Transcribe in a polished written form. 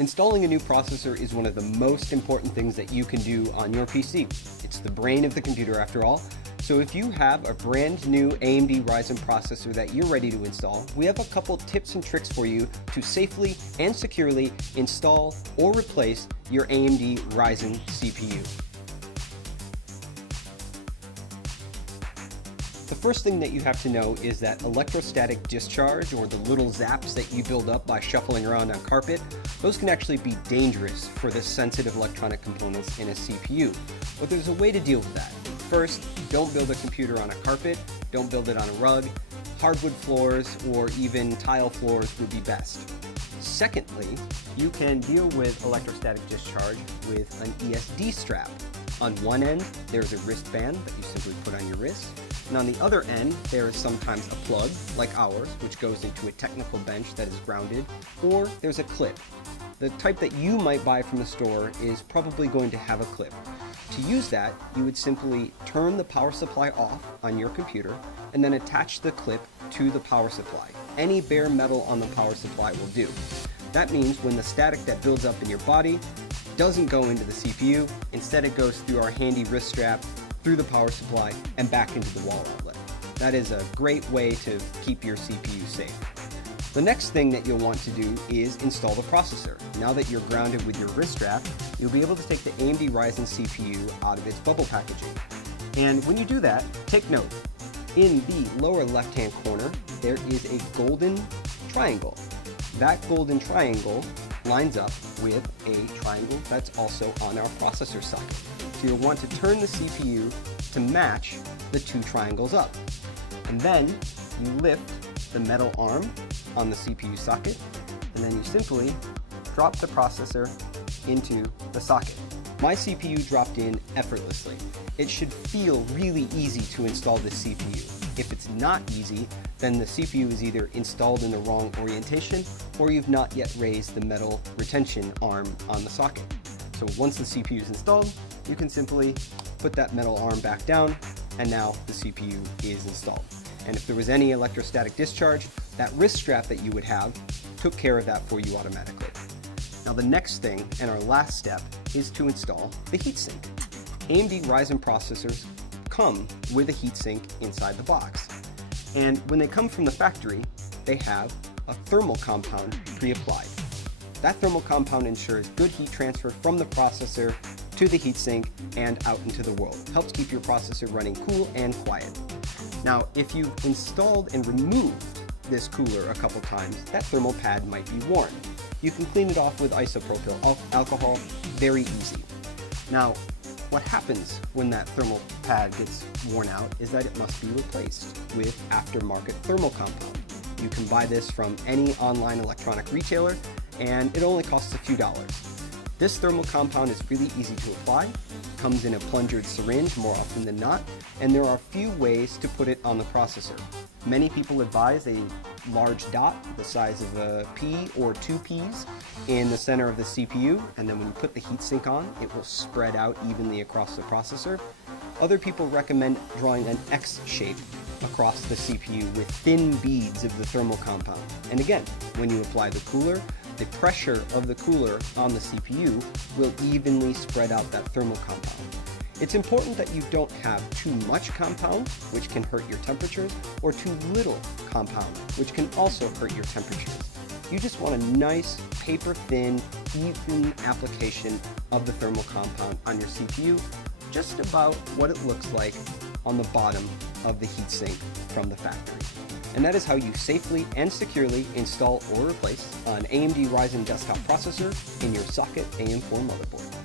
Installing a new processor is one of the most important things that you can do on your PC. It's the brain of the computer after all. So if you have a brand new AMD Ryzen processor that you're ready to install, we have a couple tips and tricks for you to safely and securely install or replace your AMD Ryzen CPU. The first thing that you have to know is that electrostatic discharge, or the little zaps that you build up by shuffling around on carpet, those can actually be dangerous for the sensitive electronic components in a CPU. But there's a way to deal with that. First, don't build a computer on a carpet, don't build it on a rug. Hardwood floors or even tile floors would be best. Secondly, you can deal with electrostatic discharge with an ESD strap. On one end, there's a wristband that you simply put on your wrist. And on the other end, there is sometimes a plug, like ours, which goes into a technical bench that is grounded, or there's a clip. The type that you might buy from the store is probably going to have a clip. To use that, you would simply turn the power supply off on your computer and then attach the clip to the power supply. Any bare metal on the power supply will do. That means when the static that builds up in your body doesn't go into the CPU, instead it goes through our handy wrist strap, through the power supply, and back into the wall outlet. That is a great way to keep your CPU safe. The next thing that you'll want to do is install the processor. Now that you're grounded with your wrist strap, you'll be able to take the AMD Ryzen CPU out of its bubble packaging. And when you do that, take note. In the lower left-hand corner, there is a golden triangle. That golden triangle lines up with a triangle that's also on our processor socket. So you'll want to turn the CPU to match the two triangles up. And then you lift the metal arm on the CPU socket, and then you simply drop the processor into the socket. My CPU dropped in effortlessly. It should feel really easy to install this CPU. If it's not easy, then the CPU is either installed in the wrong orientation or you've not yet raised the metal retention arm on the socket. So once the CPU is installed, you can simply put that metal arm back down, and now the CPU is installed. And if there was any electrostatic discharge, that wrist strap that you would have took care of that for you automatically. Now the next thing, and our last step, is to install the heatsink. AMD Ryzen processors come with a heatsink inside the box. And when they come from the factory, they have a thermal compound pre-applied. That thermal compound ensures good heat transfer from the processor to the heatsink and out into the world. It helps keep your processor running cool and quiet. Now, if you've installed and removed this cooler a couple times, that thermal pad might be worn. You can clean it off with isopropyl alcohol, very easy. Now, what happens when that thermal pad gets worn out is that it must be replaced with aftermarket thermal compound. You can buy this from any online electronic retailer, and it only costs a few dollars. This thermal compound is really easy to apply, comes in a plungered syringe more often than not, and there are a few ways to put it on the processor. Many people advise a large dot the size of a pea or two peas in the center of the CPU, and then when you put the heatsink on, it will spread out evenly across the processor. Other people recommend drawing an X shape across the CPU with thin beads of the thermal compound. And again, when you apply the cooler, the pressure of the cooler on the CPU will evenly spread out that thermal compound. It's important that you don't have too much compound, which can hurt your temperatures, or too little compound, which can also hurt your temperatures. You just want a nice, paper-thin, even application of the thermal compound on your CPU, just about what it looks like on the bottom of the heatsink from the factory. And that is how you safely and securely install or replace an AMD Ryzen desktop processor in your Socket AM4 motherboard.